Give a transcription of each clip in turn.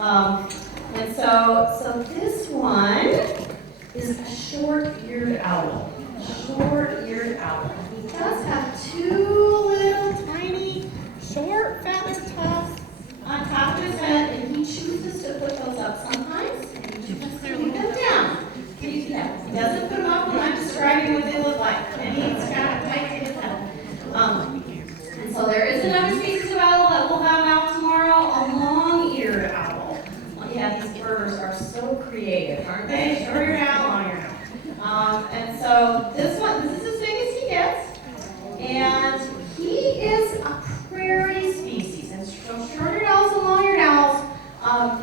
And so this one is a short-eared owl. Short-eared owl. He does have two little tiny short feather tufts on top of his head, and he chooses to put those up sometimes, and he chooses to leave them down. He doesn't put them up when I'm describing what they look like, and he's got a tight to his head. And so there is another species of owl that we'll have out tomorrow, a long-eared owl. Yeah, these birds are so creative, aren't they? Short-eared owl, long-eared owl. And so this one, this is as big as he gets, and he is a prairie species. And so short-eared owls and long-eared owls,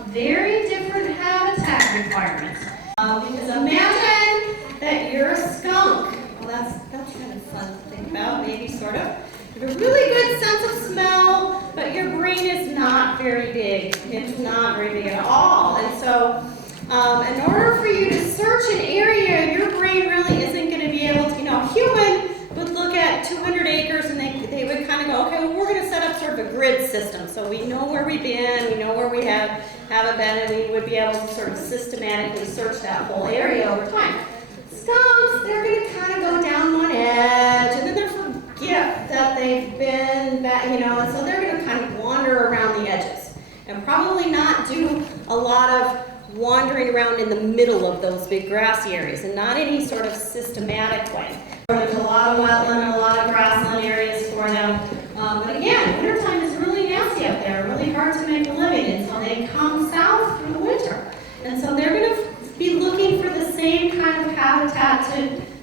very different habitat requirements. Because imagine that you're a skunk. Well, that's kind of fun to think about, maybe sort of. You have a really good sense of smell, but your brain is not very big. It's not very big at all. And so in order for you to search an area, your brain really isn't going to be able to, human would look at 200 acres and they would kind of go, okay, well, we're going to set up sort of a grid system. So we know where we've been, we know where we haven't been, and we would be able to sort of systematically search that whole area over time. Skunks, they're going to kind of go down one edge, and then they'll forget that they've been back, and so they're going to kind of wander around the edges and probably not do a lot of wandering around in the middle of those big grassy areas, and not any sort of systematic way. There's a lot of wetland and a lot of grassland areas for them. But again, wintertime is really nasty up there, really hard to make a living until they come south through the winter. And so they're going to be looking for the same kind of habitat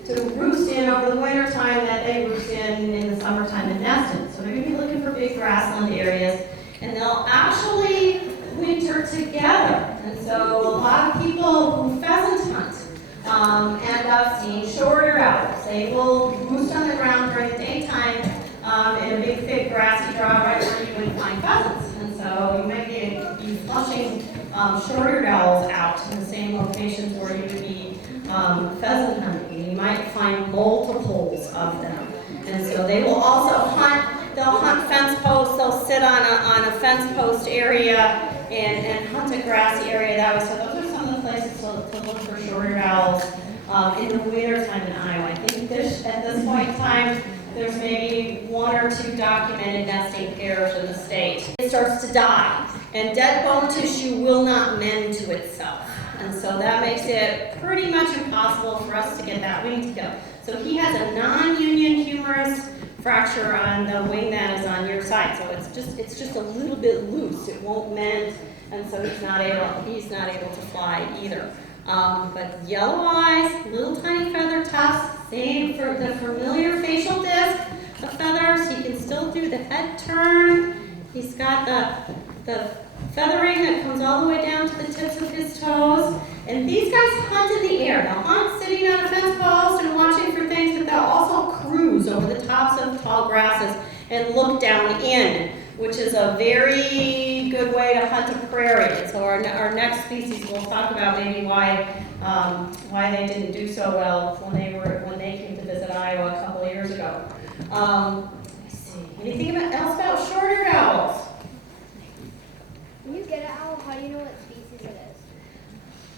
to roost in over the wintertime that they roost in the summertime and nest in. So they're going to be looking for big grassland areas, and they'll actually winter together. And so a lot of people who pheasant hunt end up seeing shorter owls. They will roost on the ground during the daytime in a big, thick, grassy draw right where you would find pheasants. And so you might be flushing short-eared owls out in the same locations where you would be pheasant hunting. You might find multiples of them. And so they will also hunt, they'll hunt fence posts, they'll sit on a fence post area and hunt a grassy area that way. So those are some of the places to look for short-eared owls in the wintertime in Iowa. I think at this point in time, there's maybe one or two documented nesting pairs in the state. It starts to die, and dead bone tissue will not mend to itself. And so that makes it pretty much impossible for us to get that wing to go. So he has a non-union humerus fracture on the wing that is on your side. So it's just a little bit loose. It won't mend, and so he's not able to fly either. But yellow eyes, little tiny feather tufts, same for the familiar facial disc of feathers. He can still do the head turn. He's got the feathering that comes all the way down to the tips of his toes. And these guys hunt in the air. They'll hunt sitting on a fence post and watching for things, but they'll also cruise over the tops of tall grasses and look down in, which is a very good way to hunt a prairie. So our next species, we'll talk about maybe why they didn't do so well when they came to visit Iowa a couple of years ago. Let's see. Anything else about short-eared owls? When you get an owl, how do you know what species it is?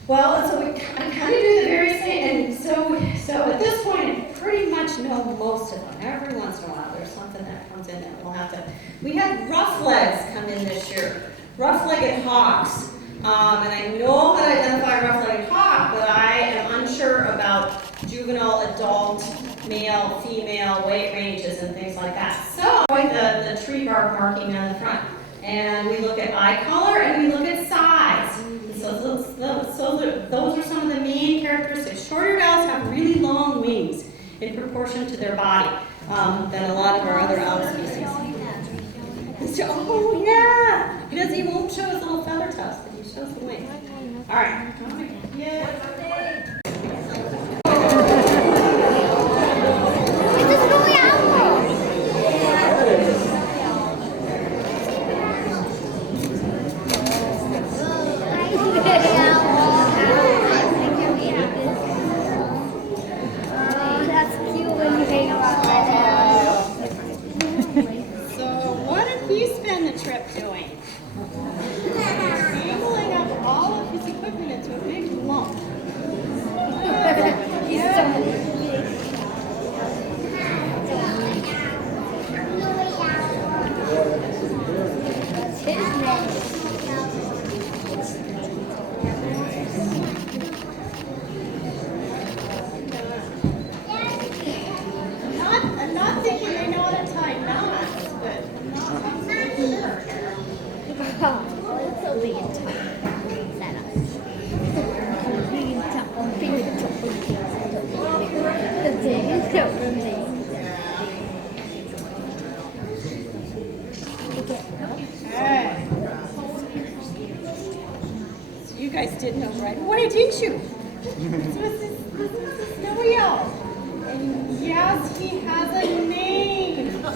Well, so I kind of do the very same, and so at this point, I pretty much know most of them. Every once in a while, there's something that comes in that we'll have to. We had roughlegs come in this year, rough-legged hawks, and I know how to identify a rough-legged hawk, but I am unsure about juvenile, adult, male, female weight ranges and things like that. So the tree bark marking on the front. And we look at eye color and we look at size. So those are some of the main characteristics. Short-eared owls have really long wings in proportion to their body than a lot of our other owl species. Oh yeah, he won't show his little feather tufts, but he shows the wings. All right. Yeah. Trip doing. Angling you guys did know right away, didn't you? This is a snowy owl. And yes, he has a name. But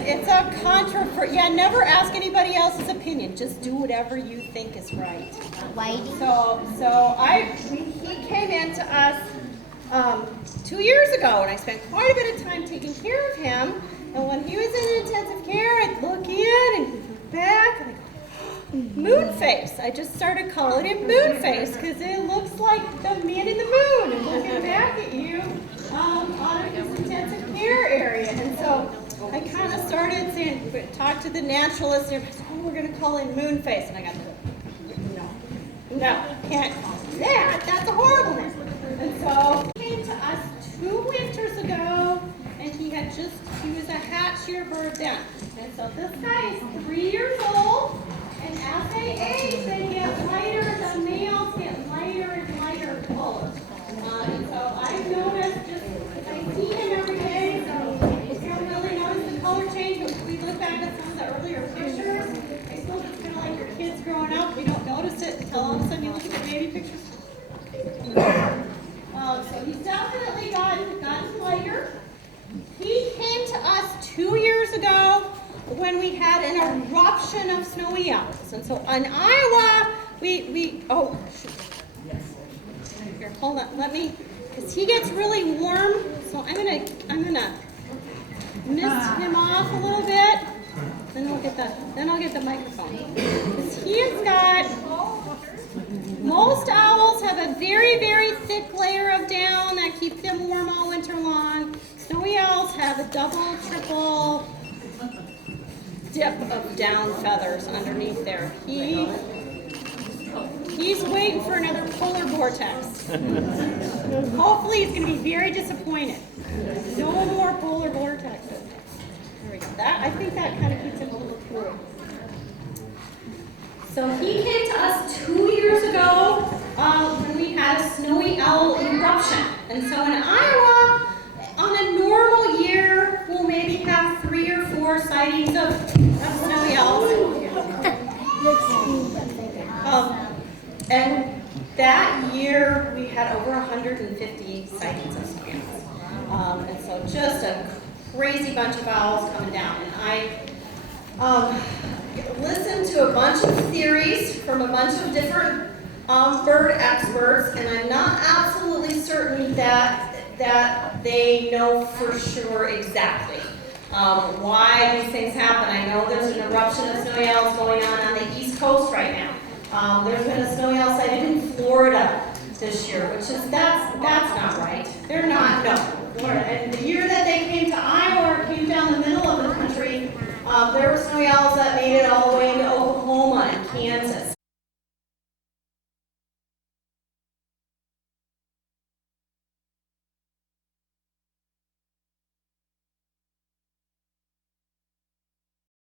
it's a controversy. Yeah, never ask anybody else's opinion. Just do whatever you think is right. Whitey. He came in to us 2 years ago, and I spent quite a bit of time taking care of him. And when he was in intensive care, I'd look in and he'd look back, and I'd go, moon face. I just started calling him moon face because it looks like the man in the moon and looking back at you out of his intensive care area. And so I kind of started saying, talk to the naturalist, and everybody said, oh, we're going to call him moon face. And I got no, can't call him that. That's a horrible name. And so he came to us 2 winters ago, and he was a hatchier bird then. And so this guy is 3 years old, and as they age, they get lighter, the males get lighter and lighter colors. And so I've noticed just, I see him every day, so we don't really notice the color change, but if we look back at some of the earlier pictures, I suppose it's kind of like your kids growing up, you don't notice it until all of a sudden you look at the baby pictures. So he's definitely gotten lighter. He came to us 2 years ago when we had an eruption of snowy owls. And so in Iowa, oh, shoot. Here, hold on, because he gets really warm, so I'm gonna mist him off a little bit. Then I'll get the microphone. Because he's got, most owls have a very, very thick layer of down that keeps them warm all winter long. Snowy owls have a double, triple dip of down feathers underneath there. He's waiting for another polar vortex. Hopefully he's going to be very disappointed. No more polar vortexes. There we go. I think that kind of keeps him a little cool. So he came to us 2 years ago when we had a snowy owl eruption. And so in Iowa, on a normal year, we'll maybe have 3 or 4 sightings of snowy owls. And that year, we had over 150 sightings of snowy owls. And so just a crazy bunch of owls coming down. And I listened to a bunch of theories from a bunch of different bird experts, and I'm not absolutely certain that they know for sure exactly why these things happen. I know there's an eruption of snowy owls going on the East Coast right now. There's been a snowy owl sighted in Florida this year, which is, that's not right. They're not, no. And the year that they came to Iowa, or came down the middle of the country, there were snowy owls that made it all the way